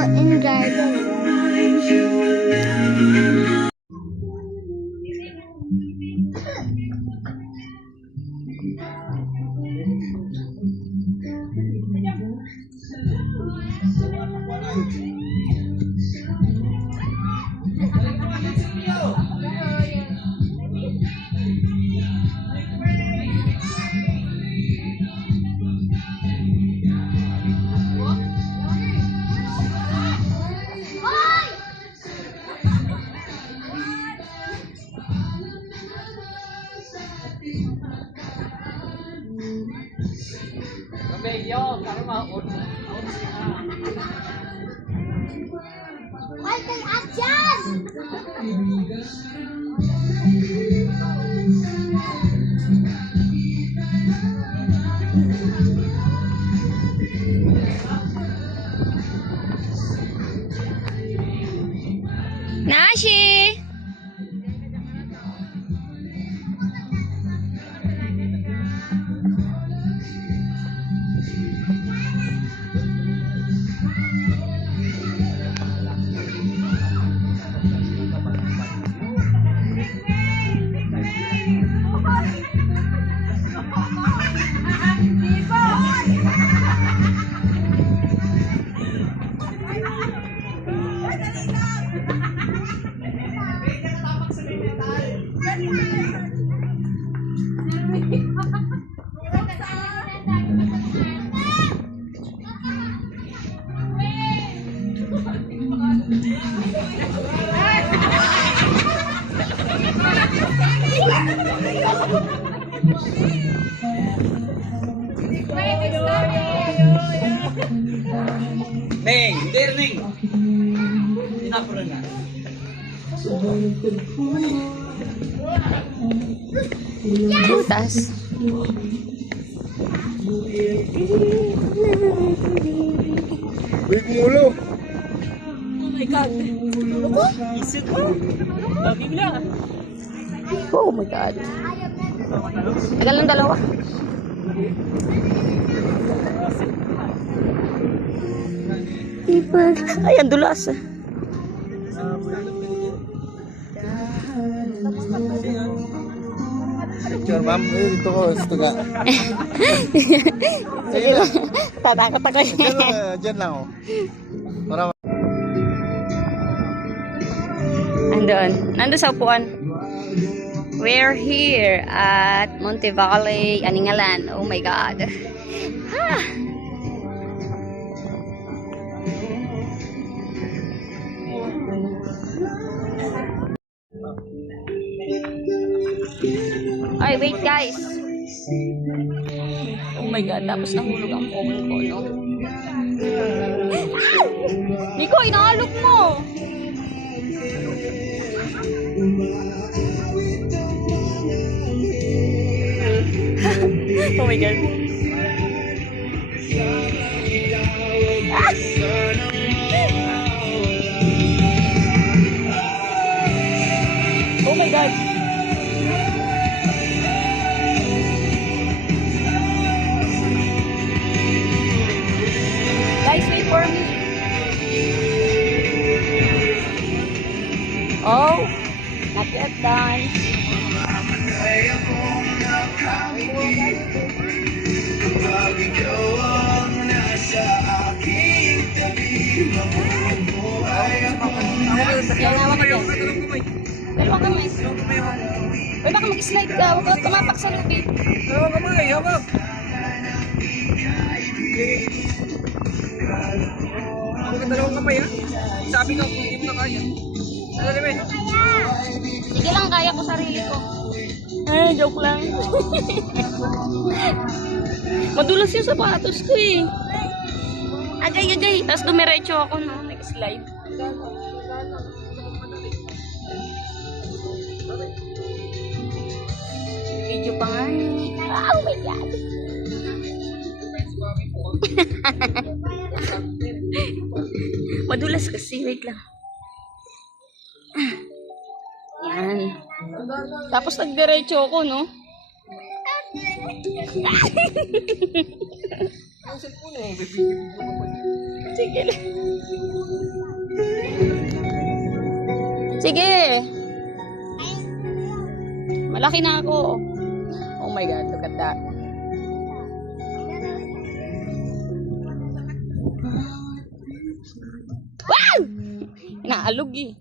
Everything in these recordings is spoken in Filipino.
In garden. Michael Adjan! Nashi! Neng, hindi Neng. Pinapura na. Butas. Uy, kumulo. Oh my God. Isip mo. Lagi lang. Oh my God. Tagal ng dalawa. Ay, ang dulas. Picture, ma'am. Dito ko. Gusto ka. Sige lang. Tatakot ako. Diyan lang, oh. Para Nandun sa upuan. We're here at Monte Valley, Aningalan. Oh my God. Ha! Ay, wait guys. Oh my God, tapos nahulog ang phone ko, no? Nico, inaalok mo! Oh my God. Oh my God. Guys, wait for me. Oh, not yet done. Pero kami. Pwede baka mag-slide ka. Huwag ka tumapak sa lubid. Hawak kamay, hawak. Hawak ang dalawang kamay, ha? Sabi ko, kung hindi mo na kaya. Dali, men. Sige lang, kaya ko sarili ko. Eh, joke lang. Madulas yung sapatos ko eh. Agay, agay. Tapos dumiretso ako, no? Nag-slide. Video pa nga. Oh my God. Madulas kasi. Wait lang. Yan. Tapos nagdiretso ako, no? Ang cellphone eh. Bibigyan ko pa. Sige lang. Sige. Malaki na ako. Oh my God, look at that. Wow! Inaalog eh.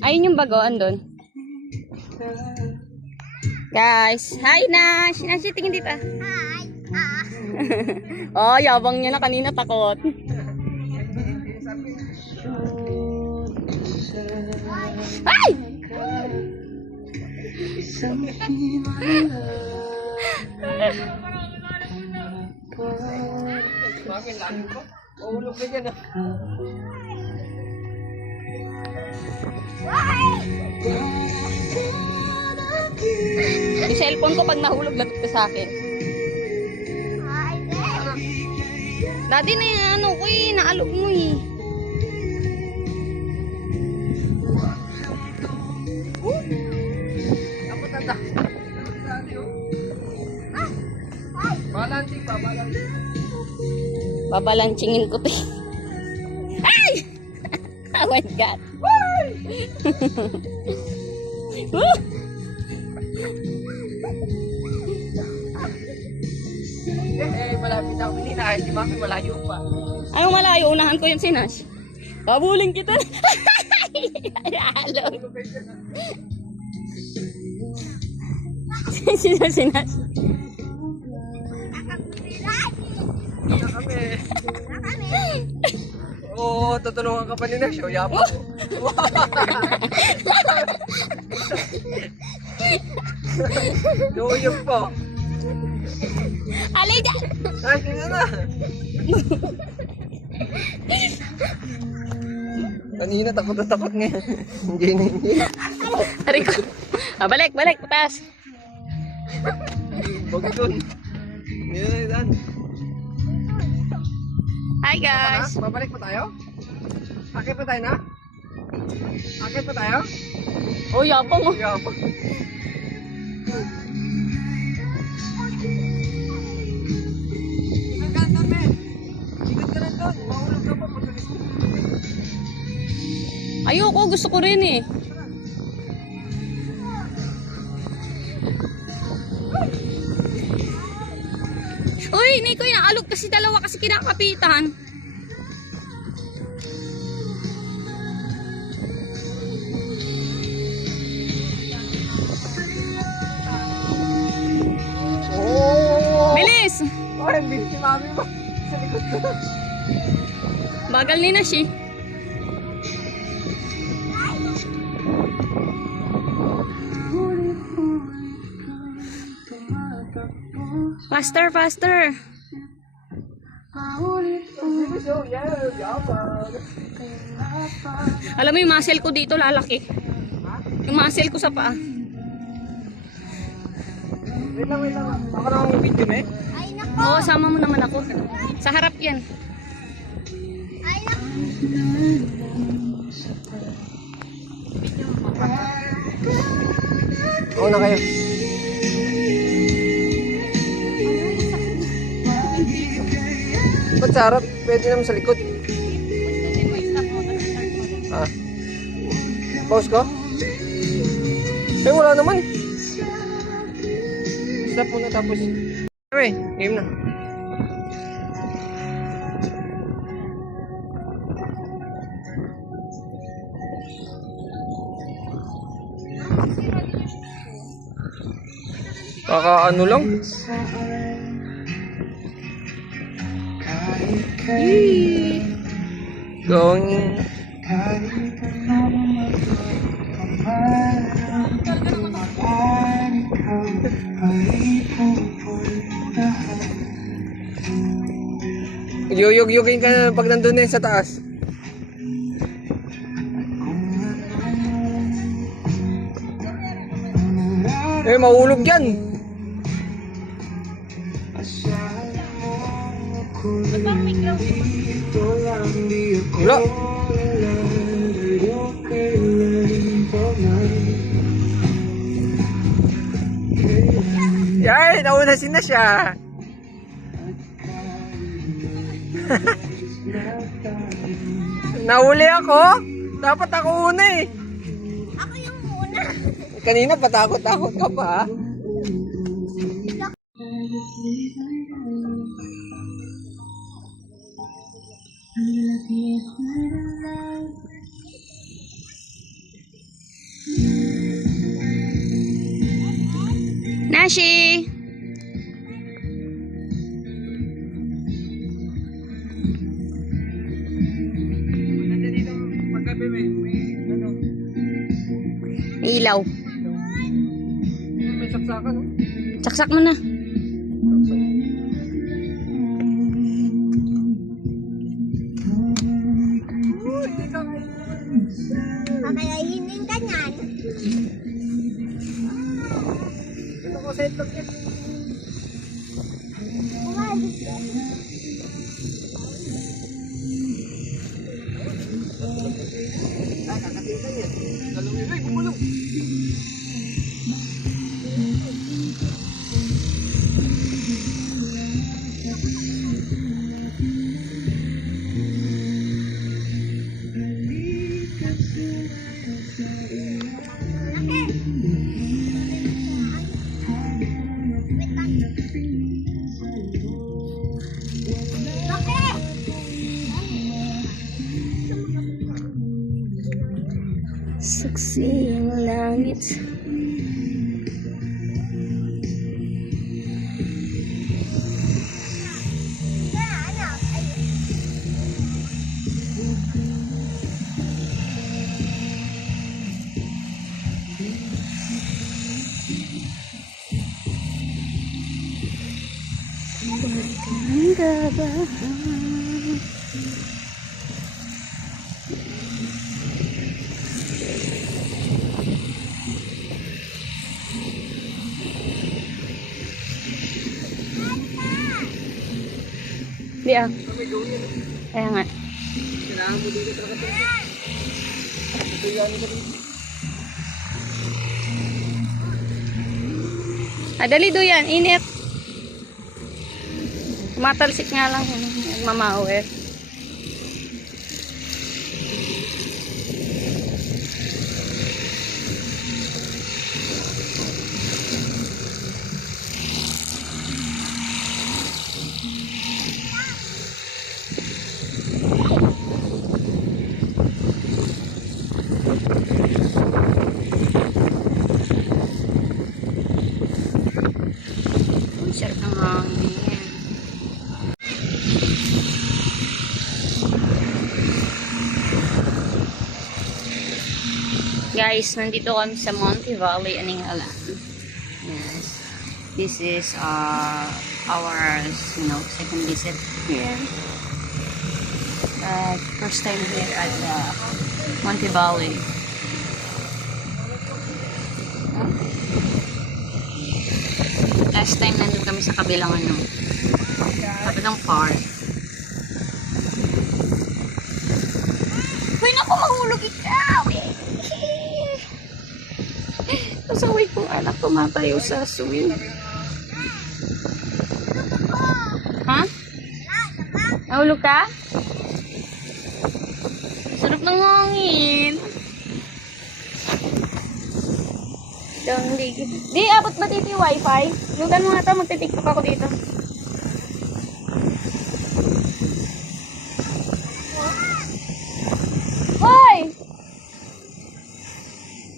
Ayun yung bagoan doon. Guys, hi Nash! Nash, tingin dito. Hi! Oh, yabang niya na kanina, takot. Ay! Bakit lagi ko? Ulog na dyan ah. Yung cellphone ko pag nahulog, lagot ka sa akin. Dati na yung ano ko eh, naalog mo eh. Ako tata. Balanting pa, balanting. Babalanchingin ko to. Ay! Oh my God. Woo! Malapit ako. Hindi na kahit di mami, malayo pa. Anong malayo? Unahan ko yung sinas. Kabulin kita. Alog. Sinas. Hindi na kami. Oo, tutulungan ka pa ni Nash. O, yapa mo. Luyog po. Alay dyan! Ay, tingnan na. Kanina takot na takot ngayon. Hindi. Aray ko. Balik, patas. Huwag dun. Hindi na yan. Hi guys. Babalik pa tayo? Akit pa tayo na? Akit pa tayo? Oh, yapang mo. Yapa. Ayoko, gusto ko rin eh. Uy, Nico, inaalog kasi dalawa kasi kinakapitan. Oh! Bilis! Oh, ang bilis ni mami mo. Sa likod ko. Bagal ni Nash eh. Faster. Alam mo yung muscle ko dito lalaki. Yung muscle ko sa paa. Wait lang. Ako na ang video eh. Oo, sama mo naman ako. Sa harap yan. Oo na kayo. Ba't sa harap? Pwede naman sa likod. Ah. Pause ko? Eh, wala naman. Stop muna tapos. Okay, game na. Kaka-ano lang? Going. Yuyug-yugin ka na pag nandun na yun sa taas. Mahulog yan. Wala. Yay, naunasin na siya. Nahuli ako? Dapat ako una eh. Ako yung una. Kanina patakot-takot ka pa ha? Nashi! Nandito paggabi may ano? Ilaw. May saksakan no? Saksak mo na. Kakayainin ka niyan. Ito ko sa itlog yan. Ay, kakatintan yan. Galawin. Ay, gumulong. Saksi ang langit. Ang gabahan. Di ah. Kaya nga. Kailangan mo dito sa kakatintan. Ito yan ko dito. Dali do yan. Init. Tumatalsik nga lang. Nagmamaw eh. Ang sarap ng hangin. Guys, nandito kami sa Monte Valley, Aningalan. Yes. This is our, second visit here. First time here at Monte Valley. Last time nandun kami sa kabilang kabilang park. Uy, naku, mahulog ikaw! Pasaway kong anak tumatayo sa swing. Ha? Nahulog ka? Sarap ng hangin. Ang ligid. Di, abot ba dito yung wifi? Lutan mo nga ito, magtitiktok ako dito. Hoy!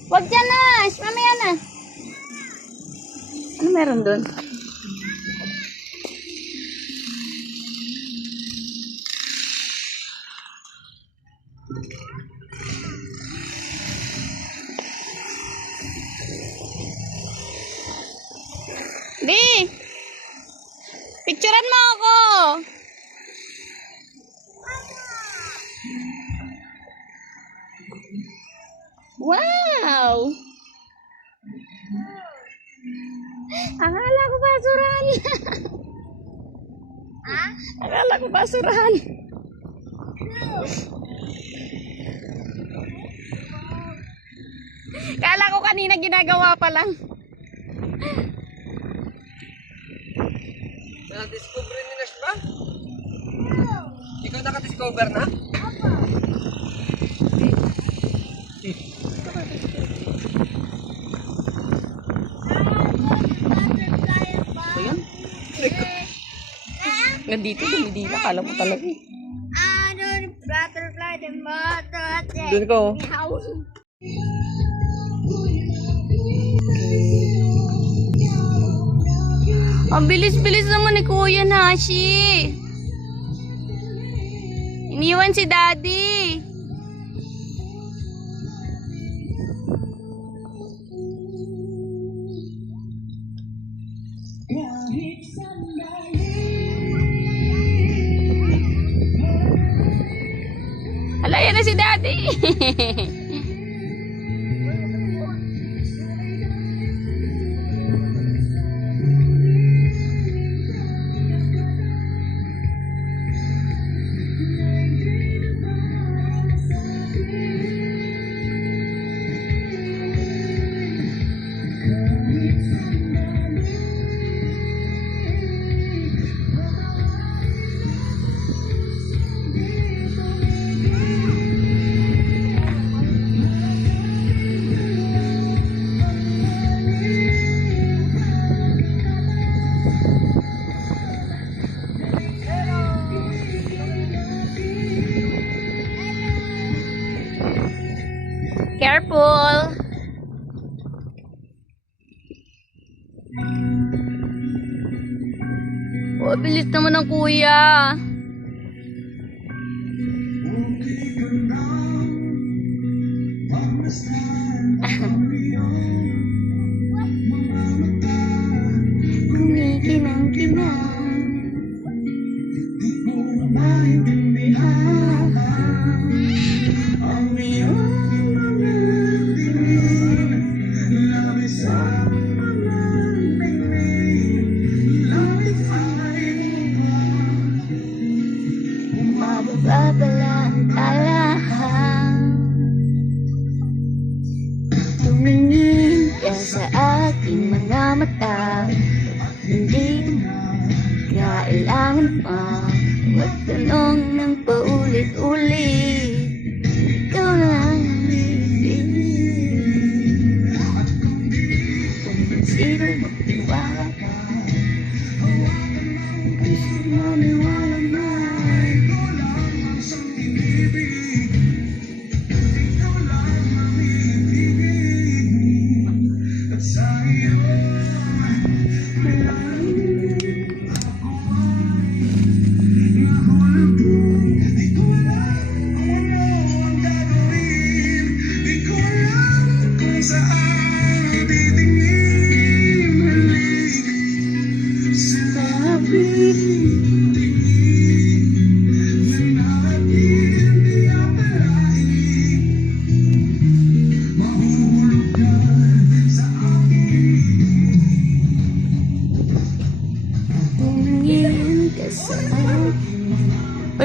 Wag dyan na! Mamaya na! Ano meron dun? Di! Picturean mo ako! Wow! Akala ko basurahan. Ha? Akala ko basurahan. Kala ko kanina ginagawa pa lang. Na-discover ni Nash ba? Ikaw naka-discover na? Ayan. Nandito, dumidila. Kala mo talaga eh. Butterfly, the butterfly. Doon ko. Ang bilis-bilis naman ni Kuya Nashi. Iniwan si Daddy. Hala, yan na si Daddy. Careful. Oh, bilis naman ng kuya. Kumikinang-kinang. Ang iyong mababala ang talahan. Tumingin ka sa aking mga mata. Hindi kailangan pa magtanong ng paulit-ulit. Ikaw na lang ang ibig. Kung sino magtiwala ka, gusto maniwala na.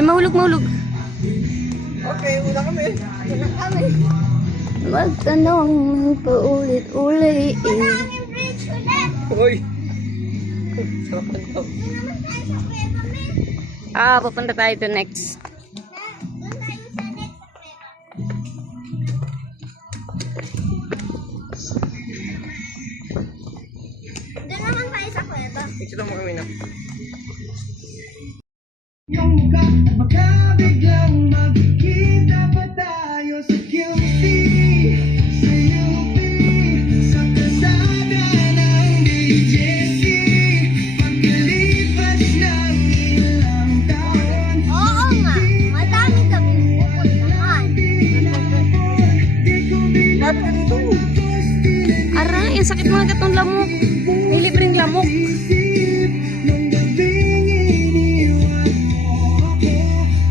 Uy, mahulog. Okay, una kami. Magtanong ng paulit-ulit. Uy. Sarap ng tao. Papunta tayo to next. Doon naman tayo sa kwento. Exit mo kami na. Yung mukha, baka biglang magkita pa tayo sa QC, sa UP, sa kasada ng DJC. Pagkalipas ng ilang taon, Oo nga, madami kami pupuntahan. Aray, ang sakit mga gatong lamok. May libreng lamok. nung gabing iniwan mo ako,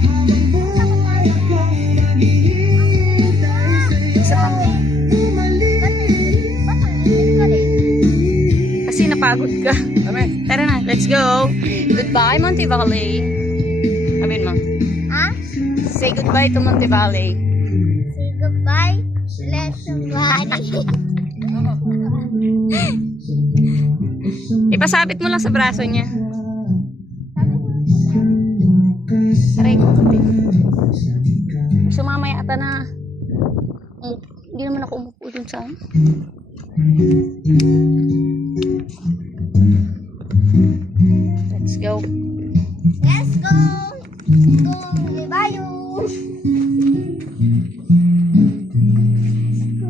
habang buhay akong maghihintay sa'yo. Isa pa. Tara na, let's go. Goodbye, Monte Valley. Sabihin mo. Ha? Say goodbye to Monte Valley. Say goodbye. Let's body. Ipasabit mo lang sa braso niya. Aray ko. So mamaya ata na. Hindi naman ako umupo dun sa Let's go. Let's go. Go, bayo.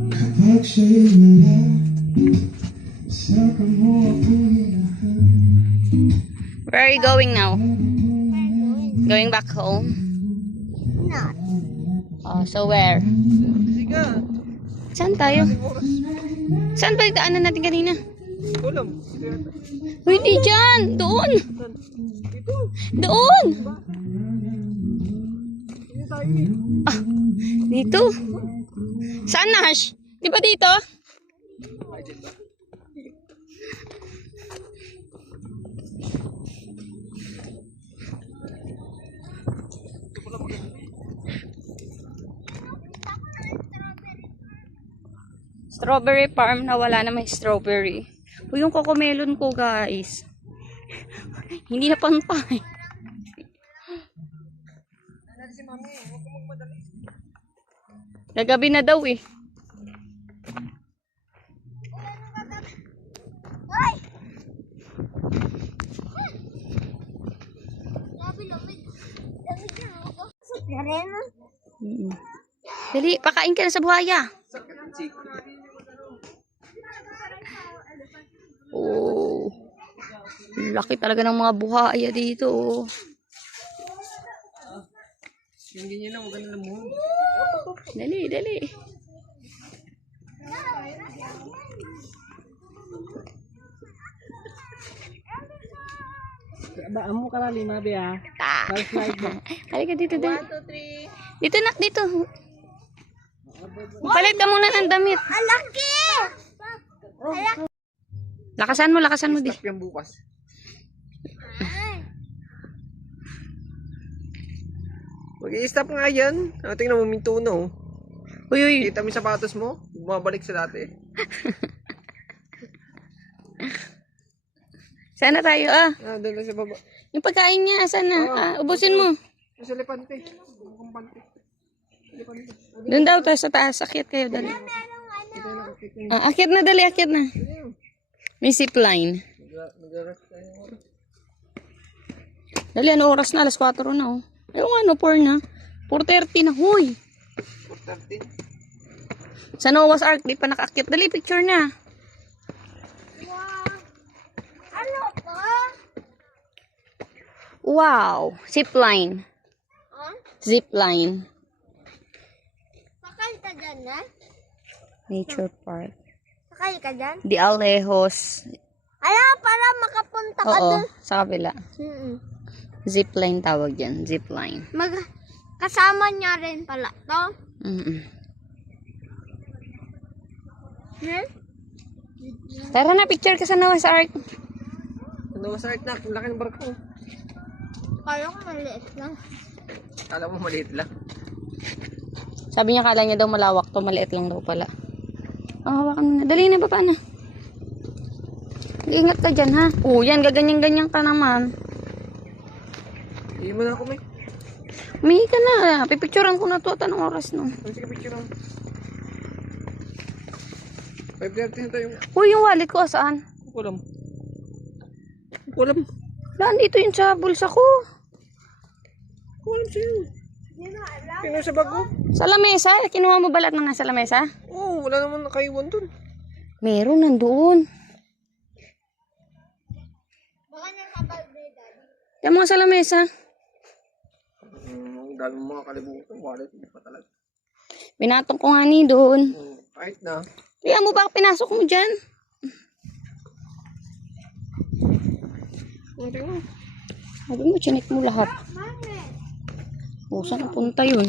Kapag siya'y wala, saka mo ako hinahanap. Where are you going now? Going back home? Not. Oh, so where? Sige. Saan tayo? Saan ba yung daanan natin kanina? Ulam. Hindi dyan! Doon! Ito. Doon! Hindi tayo eh. Ah, dito? Saan, Nash? Di ba dito? Strawberry farm na wala na may strawberry. O yung cocomelon ko, guys. Hindi na pantay. Gagabi na daw eh. Hoy! Lamig. Lamig na ako. Rin. Dali, pakain ka na sa buhaya. Oh. Laki talaga ng mga buhaya dito. Oh. Yung ganyan lang, maganda na mo. Dali, dali. Baan mo ka na lima, Bea. Ah. Halika dito, dali. 1, 2, 3. Dito na, dito. Palit ka muna ng damit. Alaki! Lakasan mo di. Stop yan bukas. Mag-i-stop nga yan. Tingnan mo, minto na oh. Uy, uy. Kita mo yung sapatos mo? Bumabalik sa dati. Sana tayo Doon lang sa baba. Yung pagkain niya, sana. Ubusin mo. Sa lepante. Kumpante. Doon daw tayo sa taas. Akyat kayo, dali. Akyat na, dali. Akyat na. May zipline. Dali, ano oras na? Alas 4 na, oh. Ayun, 4 na. 4:30 na. Huy! 4:30. Sa Noah's Ark, di pa nakaakyat. Dali, picture na. Wow. Ano pa? Wow! Zipline. Huh? Zipline. Sakay ka dyan, ha? Nature Park. Sakay ka dyan? Di Alejos. Ala, para makapunta ka Oo, dun. sa kabila. Zipline tawag yan. Zipline. Kasama niya rin pala to. Hmm? Tara na, picture ka sa Noah's Ark. Ano masakit na? Ang laki ng barko. Kala ko maliit lang. Kala mo maliit lang. Sabi niya, kala niya daw malawak to, maliit lang daw pala. Hawakan mo na. Dali na, baba na. Ingat ka dyan, ha? Oo, yan, gaganyan-ganyan ka naman. Hindi mo na ako may. Umihi ka na. Pipicturean ko na to at anong oras no. Sige, picture lang. 5:30 na tayo. Uy, yung wallet ko, saan? Kulam. Kulam. Laan dito yun sa bulsa ko. Kulam sa'yo. Kino sa bag ko? Sa lamesa? Kinuha mo balat na nasa lamesa? Oo, wala naman nakaiwan dun. Meron, nandoon. Baka nasa balde, Daddy. Yan mga sa lamesa. Ang dami mga kalimutan. Wallet, hindi pa talaga. Binatong ko nga ni doon. Kahit na. Kaya mo ba pinasok mo dyan? Kunti mo. Sabi mo, chinik mo lahat. O, saan napunta yun?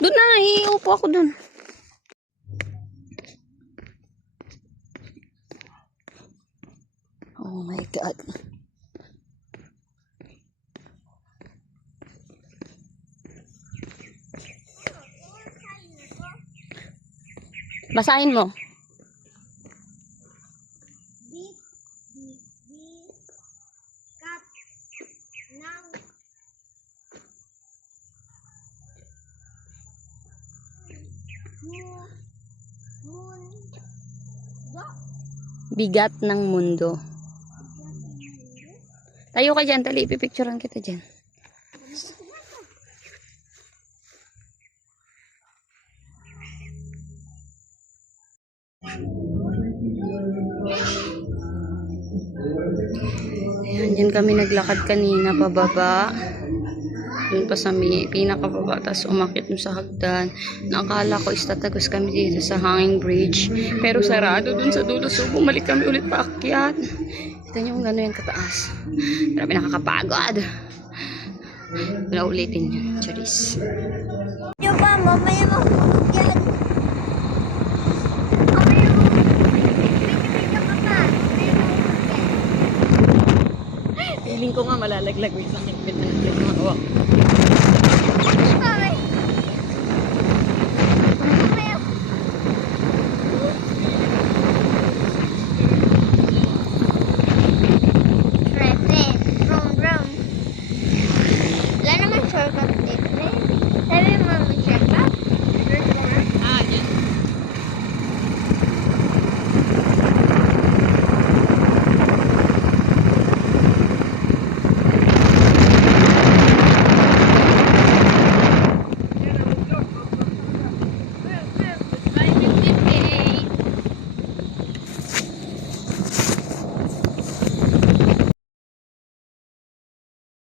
Doon na, iupo ako doon. Oh my God. Basahin mo. Kat ng mundo. Bigat ng mundo. Tayo ka dyan, tali. Ipipicturean kita dyan. Ayan, dyan kami naglakad kanina pababa. Doon pa sa may pinakababa, tapos umakit mo sa hagdan. Nakakala ko istatagos kami dito sa hanging bridge. Pero sarado dun sa dulo, so bumalik kami ulit paakyat. Kita nyo kung gano'n yung kataas. Grabe nakakapagod. Wala ulitin yun. Charis. Yung ba, mamaya mo yan. Mamaya mo. Bigyan ka pa. Feeling ko nga malalaglag. Wait lang, higpit na higpit mga awak. Mamaya